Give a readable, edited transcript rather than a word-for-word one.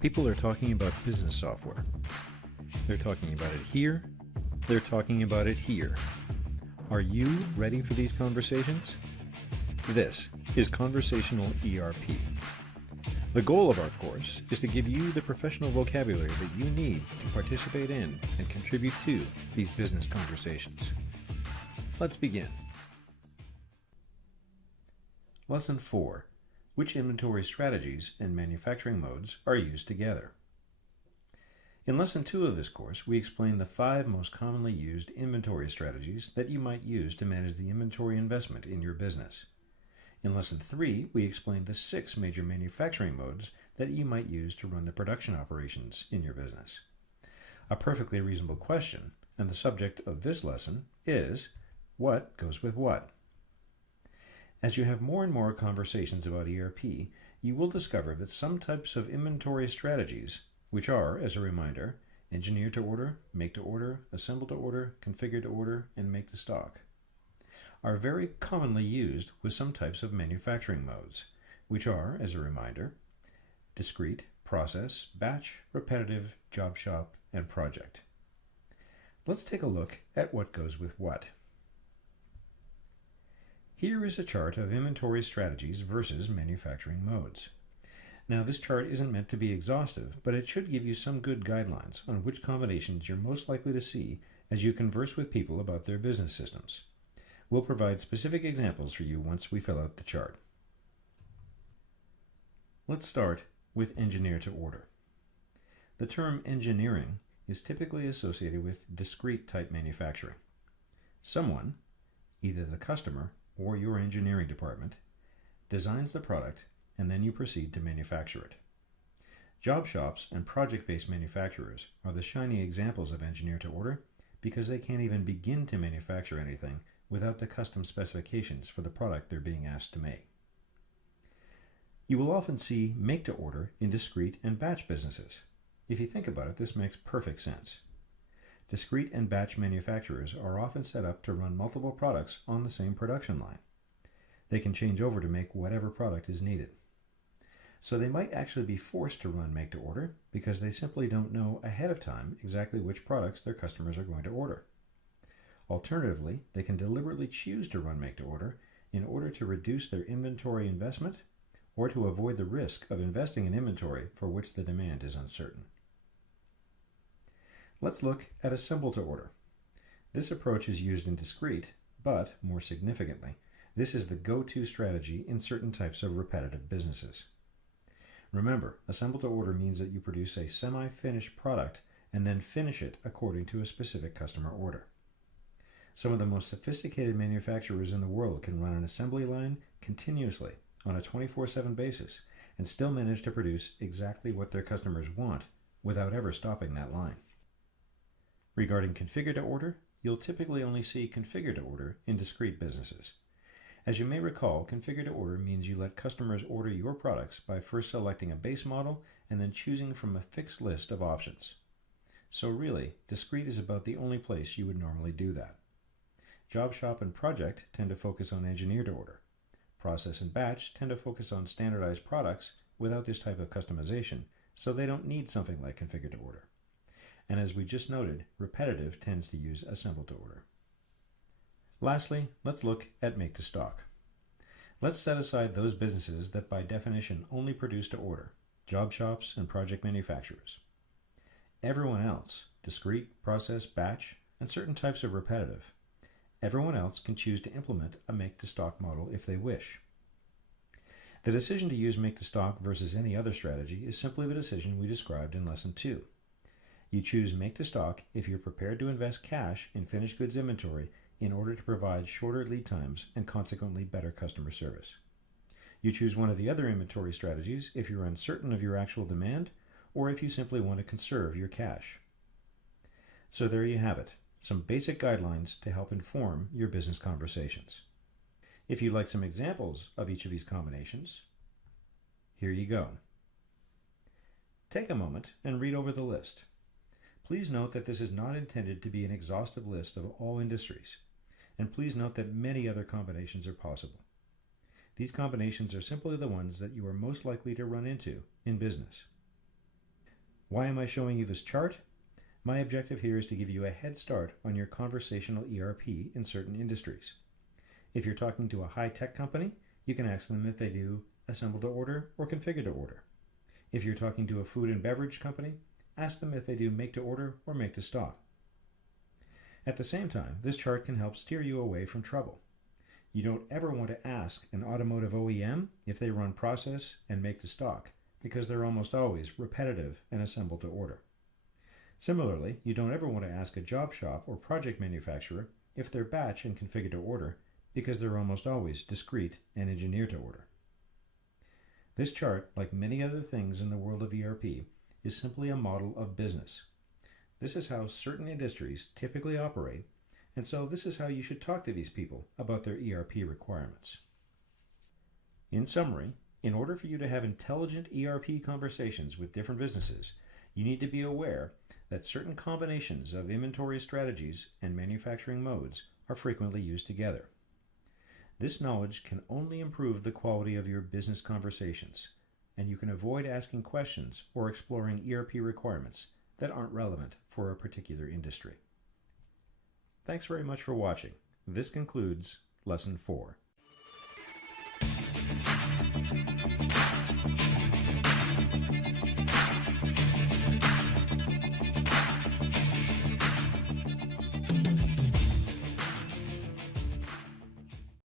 People are talking about business software. They're talking about it here. They're talking about it here. Are you ready for these conversations? This is Conversational ERP. The goal of our course is to give you the professional vocabulary that you need to participate in and contribute to these business conversations. Let's begin. Lesson 4. Which inventory strategies and manufacturing modes are used together? In Lesson 2 of this course, we explain the 5 most commonly used inventory strategies that you might use to manage the inventory investment in your business. In Lesson 3, we explained the 6 major manufacturing modes that you might use to run the production operations in your business. A perfectly reasonable question, and the subject of this lesson, is what goes with what? As you have more and more conversations about ERP, you will discover that some types of inventory strategies, which are, as a reminder, engineer to order, make to order, assemble to order, configure to order, and make to stock, are very commonly used with some types of manufacturing modes, which are, as a reminder, discrete, process, batch, repetitive, job shop, and project. Let's take a look at what goes with what. Here is a chart of inventory strategies versus manufacturing modes. Now, this chart isn't meant to be exhaustive, but it should give you some good guidelines on which combinations you're most likely to see as you converse with people about their business systems. We'll provide specific examples for you once we fill out the chart. Let's start with engineer to order. The term engineering is typically associated with discrete type manufacturing. Someone, either the customer or your engineering department, designs the product and then you proceed to manufacture it. Job shops and project-based manufacturers are the shiny examples of engineer to order because they can't even begin to manufacture anything without the custom specifications for the product they're being asked to make. You will often see make to order in discrete and batch businesses. If you think about it, this makes perfect sense. Discrete and batch manufacturers are often set up to run multiple products on the same production line. They can change over to make whatever product is needed. So they might actually be forced to run make to order because they simply don't know ahead of time exactly which products their customers are going to order. Alternatively, they can deliberately choose to run make to order to reduce their inventory investment or to avoid the risk of investing in inventory for which the demand is uncertain. Let's look at assemble to order. This approach is used in discrete, but more significantly, this is the go-to strategy in certain types of repetitive businesses. Remember, assemble to order means that you produce a semi-finished product and then finish it according to a specific customer order. Some of the most sophisticated manufacturers in the world can run an assembly line continuously on a 24/7 basis and still manage to produce exactly what their customers want without ever stopping that line. Regarding configure to order, you'll typically only see configure to order in discrete businesses. As you may recall, configure to order means you let customers order your products by first selecting a base model and then choosing from a fixed list of options. So really, discrete is about the only place you would normally do that. Job shop and project tend to focus on engineer to order. Process and batch tend to focus on standardized products without this type of customization, so they don't need something like configure to order. And as we just noted, repetitive tends to use assemble to order. Lastly, let's look at make to stock. Let's set aside those businesses that by definition only produce to order, job shops and project manufacturers. Everyone else, discrete, process, batch, and certain types of repetitive, everyone else can choose to implement a make to stock model if they wish. The decision to use make to stock versus any other strategy is simply the decision we described in Lesson 2. You choose make to stock if you're prepared to invest cash in finished goods inventory in order to provide shorter lead times and consequently better customer service. You choose one of the other inventory strategies if you're uncertain of your actual demand or if you simply want to conserve your cash. So there you have it, some basic guidelines to help inform your business conversations. If you'd like some examples of each of these combinations, here you go. Take a moment and read over the list. Please note that this is not intended to be an exhaustive list of all industries, and please note that many other combinations are possible. These combinations are simply the ones that you are most likely to run into in business. Why am I showing you this chart? My objective here is to give you a head start on your conversational ERP in certain industries. If you're talking to a high-tech company, you can ask them if they do assemble to order or configure to order. If you're talking to a food and beverage company, ask them if they do make to order or make to stock. At the same time, this chart can help steer you away from trouble. You don't ever want to ask an automotive OEM if they run process and make to stock, because they're almost always repetitive and assemble to order. Similarly, you don't ever want to ask a job shop or project manufacturer if they're batch and configure to order, because they're almost always discrete and engineer to order. This chart, like many other things in the world of ERP, is simply a model of business. This is how certain industries typically operate, and so this is how you should talk to these people about their ERP requirements. In summary, in order for you to have intelligent ERP conversations with different businesses, you need to be aware that certain combinations of inventory strategies and manufacturing modes are frequently used together. This knowledge can only improve the quality of your business conversations, and you can avoid asking questions or exploring ERP requirements that aren't relevant for a particular industry. Thanks very much for watching. This concludes Lesson 4.